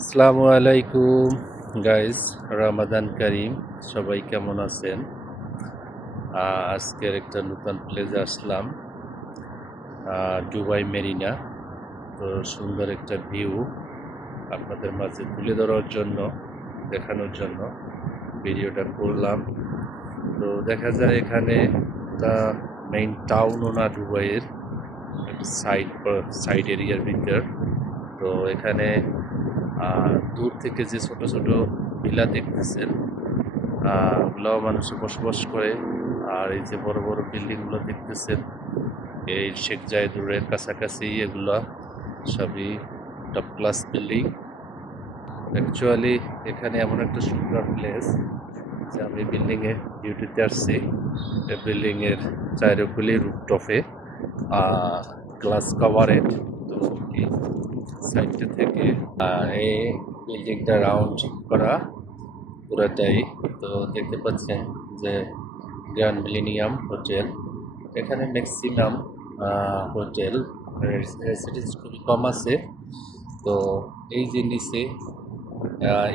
আসসালামু আলাইকুম গাইস, রামাদান কারিম। সবাই কেমন আছেন? আজকের একটা নতুন প্লেসে আসলাম, দুবাই মেরিনা। তো সুন্দর একটা ভিউ আপনাদের মাঝে তুলে ধরার জন্য, দেখানোর জন্য ভিডিওটা করলাম। তো দেখা যায় এখানে একটা মেইন টাউনও না দুবাইয়ের, একটা সাইড এরিয়ার ভিতর। তো এখানে দূর থেকে যে ছোট ছোট ভিলা দেখতেছেন, ওগুলো মানুষে বসবাস করে। আর এই যে বড় বড় বিল্ডিং গুলো দেখতেছেন, এই শেখ জায়েদুরের কাছাকাছি, এগুলো সবই টপ ক্লাস বিল্ডিং। অ্যাকচুয়ালি এখানে এমন একটা সুন্দর প্লেস যে আমি বিল্ডিং এ ডিউটিতে আসছি। বিল্ডিং এর চারিকুলি রুফটপে গ্লাস কাভারেড। তো এই সাইডটা থেকে এই বিল্ডিংটা রাউন্ড করা পুরাটাই। তো দেখতে পাচ্ছেন যে গ্র্যান্ড মিলেনিয়াম হোটেল। এখানে ম্যাক্সিমাম হোটেল রেসিডেন্স খুবই কম আছে। তো এই যে নিচে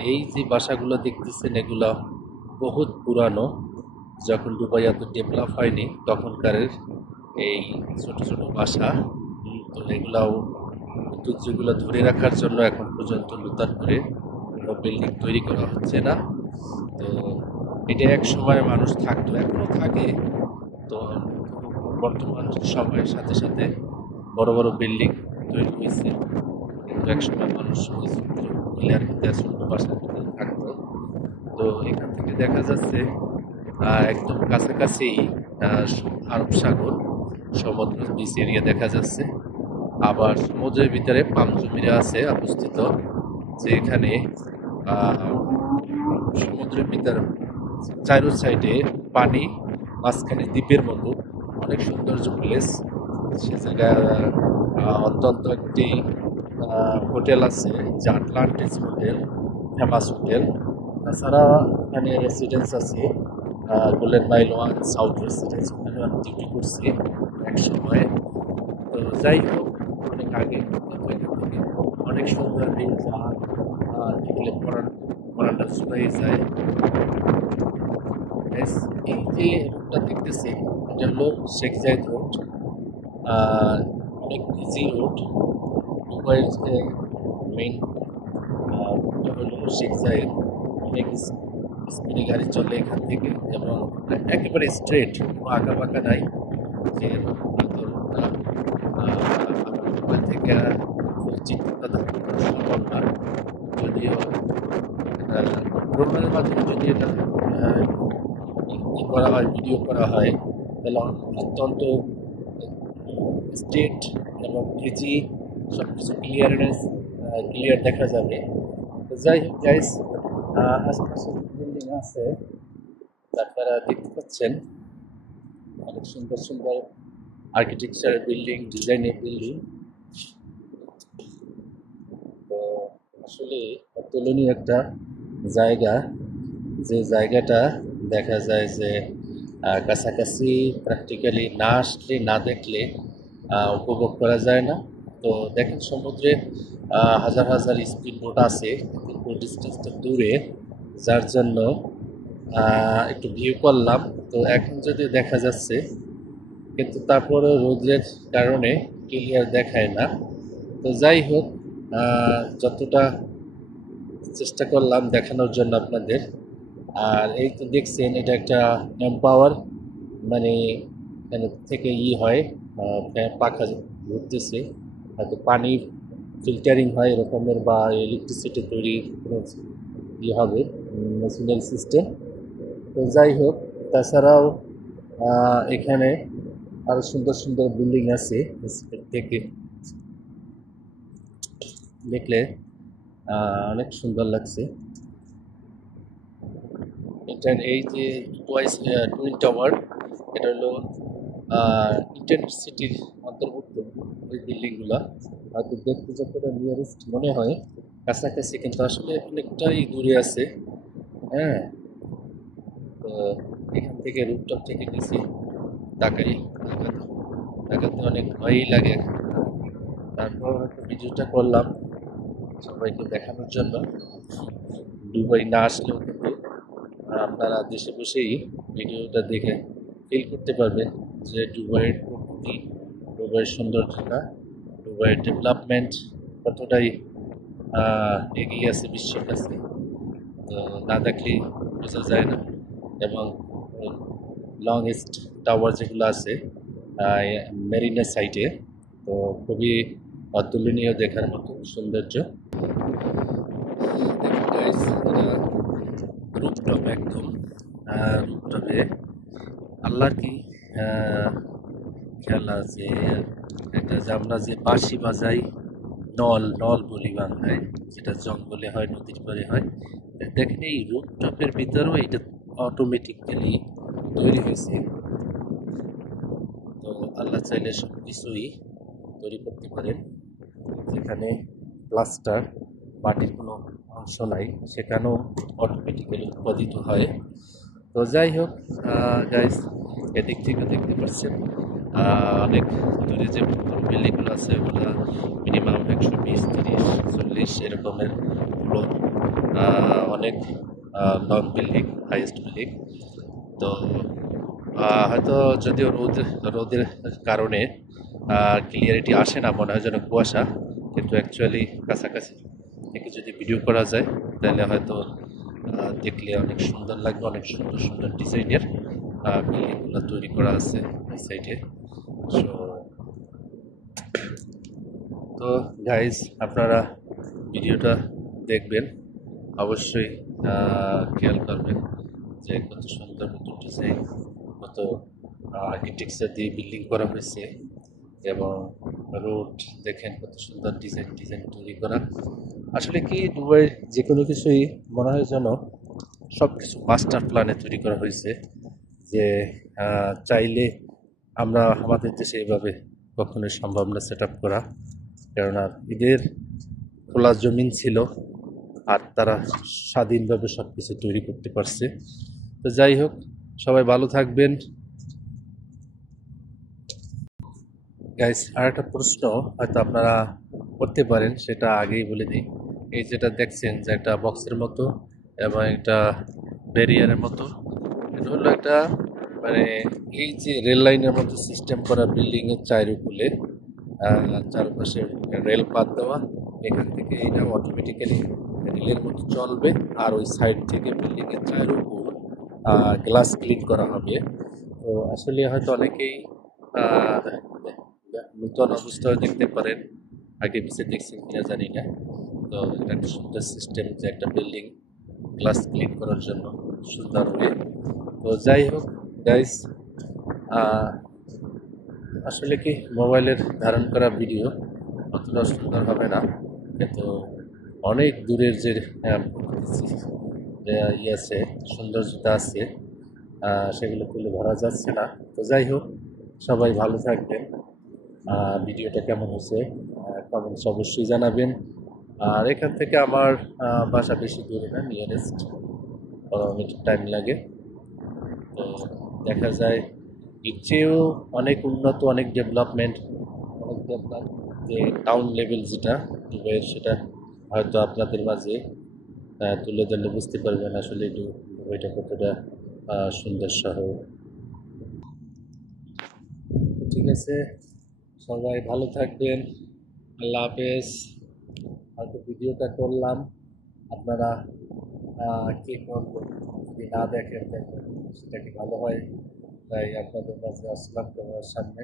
এই যে বাসাগুলো দেখতেছেন, এগুলো বহুত পুরানো। যখন দুবাই এত ডেভেলপ হয়নি তখনকার এই ছোট ছোট বাসা। তো এগুলাও ঐতিহ্যগুলো ধরে রাখার জন্য এখন পর্যন্ত নতুন করে কোনো বিল্ডিং তৈরি করা হচ্ছে না। তো এটা এক সময় মানুষ থাকতো, এখনো থাকে। তো বর্তমান সময়ের সাথে সাথে বড় বড় বিল্ডিং তৈরি হয়েছে, কিন্তু এক সময় মানুষ ওই ছোট্ট টিলার ভিতরে ছোট্ট বাসার ভিতরে থাকতো। তো এখান থেকে দেখা যাচ্ছে একদম কাছাকাছি আরব সাগর, সমুদ্র বিচ এরিয়া দেখা যাচ্ছে। আবার সমুদ্রের ভিতরে পাম জমিরা আছে অবস্থিত, যে এখানে সমুদ্রের ভিতর চারো সাইডে পানি, মাঝখানে দ্বীপের মতো অনেক সৌন্দর্য প্লেস। সে জায়গায় অত্যন্ত একটি হোটেল আছে, যে আটলান্টিস হোটেল, ফেমাস হোটেল। তাছাড়া এখানে রেসিডেন্স আছে, golden mile one south residence, ওখানে আমি ডিউটি করছি এক সময়। তো যাই হোক, অনেক আগে অনেক সুন্দর ভিউ, দেখলে পড়াটা শুকাই যায়। এই যে রোডটা দেখতেছি, এটা হলো শেখ জায়েদ রোড। অনেক বিজি রোড। দুবাইয়ের যে মেইন রোডটা হলো শেখ জায়েদ। অনেক স্পিডে গাড়ি চলে এখান থেকে, এবং একেবারে স্ট্রেট, কোনো আঁকা বাঁকা নাই। যে রোডটা আমার দুবাই থেকে চিত্রটা ধারণ করা সম্ভব না, যদিও ড্রোনের মাধ্যমে যদি এটা করা হয়, ভিডিও করা হয়, তাহলে অত্যন্ত স্টেট এবং ইজি সব কিছু ক্লিয়ার দেখা যাবে। তো যাই হোক গাইস, আশেপাশে বিল্ডিং আছে আপনারা দেখতে পাচ্ছেন, অনেক সুন্দর সুন্দর আর্কিটেকচার বিল্ডিং, ডিজাইনের বিল্ডিং। তো আসলে অতুলনীয় একটা জায়গা, যে জায়গাটা দেখা যায় যে কাছাকাছি প্র্যাকটিক্যালি না আসলে, না দেখলে উপভোগ করা যায় না। তো দেখেন, সমুদ্রে হাজার হাজার স্পিড বোট আছে, কিন্তু ডিস্টেন্সটা দূরে, যার জন্য একটু ভিউ করলাম। তো এখন যদি দেখা যাচ্ছে, কিন্তু তারপরে রোদের কারণে ক্লিয়ার দেখায় না। তো যাই হোক, যতটা চেষ্টা করলাম দেখানোর জন্য আপনাদের। আর এই তো দেখছেন, এটা একটা এম্পাওয়ার, মানে এখানে থেকে হয়, পাখা ঘুরতেছে, হয়তো পানি ফিল্টারিং হয় এরকমের, বা ইলেকট্রিসিটি তৈরি কোনো হবে, মেশিনারি সিস্টেম। তো যাই হোক, তাছাড়াও এখানে আরো সুন্দর সুন্দর বিল্ডিং আছে, থেকে দেখলে অনেক সুন্দর লাগছে। এটার এই যে টুইন টাওয়ার, এটা হলো ইন্টারনেট সিটির অন্তর্ভুক্ত। ওই বিল্ডিংগুলো হয়তো দেখতে যতটা নিয়ারেস্ট মনে হয় কাছাকাছি, কিন্তু আসলে অনেকটাই দূরে আছে। হ্যাঁ, তো এখান থেকে রুপটপ থেকে নিচে তাকাই, তাকাতে অনেক ভয়ই লাগে। তারপর একটা ভিডিওটা করলাম, সবাইকে দেখানোর জন্য। দুবাই না আসলেও কিন্তু আপনারা দেশে বসেই ভিডিওটা দেখে ফিল করতে পারবেন যে দুবাইয়ের প্রকৃতি, দুবাইয়ের সৌন্দর্যতা, দুবাইয়ের ডেভেলপমেন্ট কতটাই এগিয়ে আছে বিশ্বের কাছে। তো না দেখলেই বোঝা যায় না। এবং লংয়েস্ট টাওয়ার যেগুলো আছে মেরিনা সাইটে, তো খুবই অতুলনীয় দেখার মতো সৌন্দর্য। দেখুন গাইস, এটা রুপটপ একদম। রুপটপে আল্লাহর কি খেলা আছে। একটা যে আমরা যে বাঁশি বাজাই, নল নল বলি বাংলায়, যেটা জঙ্গলে হয়, নদীর পাড়ে হয়। দেখেন এই রুপটপের ভিতরেও এটা অটোমেটিক্যালি তৈরি হয়েছে। তো আল্লাহ চাইলে সব কিছুই তৈরি করতে পারেন। যেখানে প্লাস্টার, মাটির কোনো অংশ নাই, সেখানেও অটোমেটিক্যালি উৎপাদিত হয়। তো যাই হোক গাইস, এদিক থেকে দেখতে পাচ্ছেন অনেক দূরে যে বিল্ডিংগুলো আছে ওগুলো মিনিমাম 120, 30, 40 এরকমের ফ্লোর। অনেক লং বিল্ডিং, হাইয়েস্ট বিল্ডিং। তো হয়তো যদিও রোদের কারণে ক্লিয়ারিটি আসে না, মনে হয় যেন কুয়াশা, কিন্তু অ্যাকচুয়ালি কাছাকাছি থেকে যদি ভিডিও করা যায় তাহলে হয়তো দেখলে অনেক সুন্দর লাগবে। অনেক সুন্দর সুন্দর ডিজাইনের বিল্ডিংগুলো তৈরি করা আছে এই সাইডে। তো গাইজ, আপনারা ভিডিওটা দেখবেন, অবশ্যই খেয়াল করবেন যে কত সুন্দর কত ডিজাইন, কত আর্কিটেকচার দিয়ে বিল্ডিং করা হয়েছে। এবং রোড দেখেন কত সুন্দর ডিজাইন তৈরি করা। আসলে কি দুবাইয়ের যে কোনো কিছুই মনে হয় যেন সব কিছু মাস্টার প্ল্যানে তৈরি করা হয়েছে, যে চাইলে আমরা আমাদের দেশে এভাবে কখনোই সম্ভব না সেট আপ করা। কেননা এদের খোলা জমিন ছিল আর তারা স্বাধীনভাবে সব কিছু তৈরি করতে পারছে। তো যাই হোক, সবাই ভালো থাকবেন। গাইস, আর একটা প্রশ্ন হয়তো আপনারা করতে পারেন, সেটা আগেই বলে দিই। এই যেটা দেখছেন যে একটা বক্সের মতো এবং একটা ব্যারিয়ারের মতো, এটা হলো একটা মানে এই যে রেল লাইনের মতো সিস্টেম করা বিল্ডিং এর চারিপাশে চারপাশে রেল পাত দেওয়া। এখান থেকে এটা অটোমেটিক্যালি রেলের মতো চলবে, আর ওই সাইড থেকে বিল্ডিং এর চার উপর গ্লাস ক্লিন করা হবে। তো আসলে হয়তো অনেকেই আহ, নতুন অবস্থায় দেখতে পারেন, আগে পিছিয়ে দেখছেন কিনা জানি না। তো এটা একটা সুন্দর সিস্টেম যে একটা বিল্ডিং গ্লাস ক্লিন করার জন্য সুন্দর হবে। তো যাই হোক গাইস, আসলে কি মোবাইলের ধারণ করা ভিডিও অতটা সুন্দর হবে না, কিন্তু অনেক দূরের যে আছে, সৌন্দর্যতা আছে, সেগুলো তুলে ধরা যাচ্ছে না। তো যাই হোক, সবাই ভালো থাকবেন। ভিডিওটা কেমন হয়েছে কমেন্টস অবশ্যই জানাবেন। আর এখান থেকে আমার বাসা বেশি দূরে না, নিয়ারেস্ট 15 মিনিট টাইম লাগে। তো দেখা যায় এর চেয়েও অনেক উন্নত, অনেক ডেভেলপ যে টাউন লেভেল যেটা দুবাইয়ের, সেটা হয়তো আপনাদের মাঝে তুলে ধরলে বুঝতে পারবেন আসলে দুবাইটা কতটা সুন্দর শহর। ঠিক আছে, সবাই ভালো থাকবেন। আল্লাহ হাফেজ। হয়তো ভিডিওটা করলাম, আপনারা কে করবেন, যদি না দেখেন দেখবেন সেটা কি ভালো হয়। তাই আপনাদের কাছে আসলাম তোমার সামনে।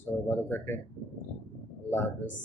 সবাই ভালো থাকেন। আল্লাহ হাফেজ।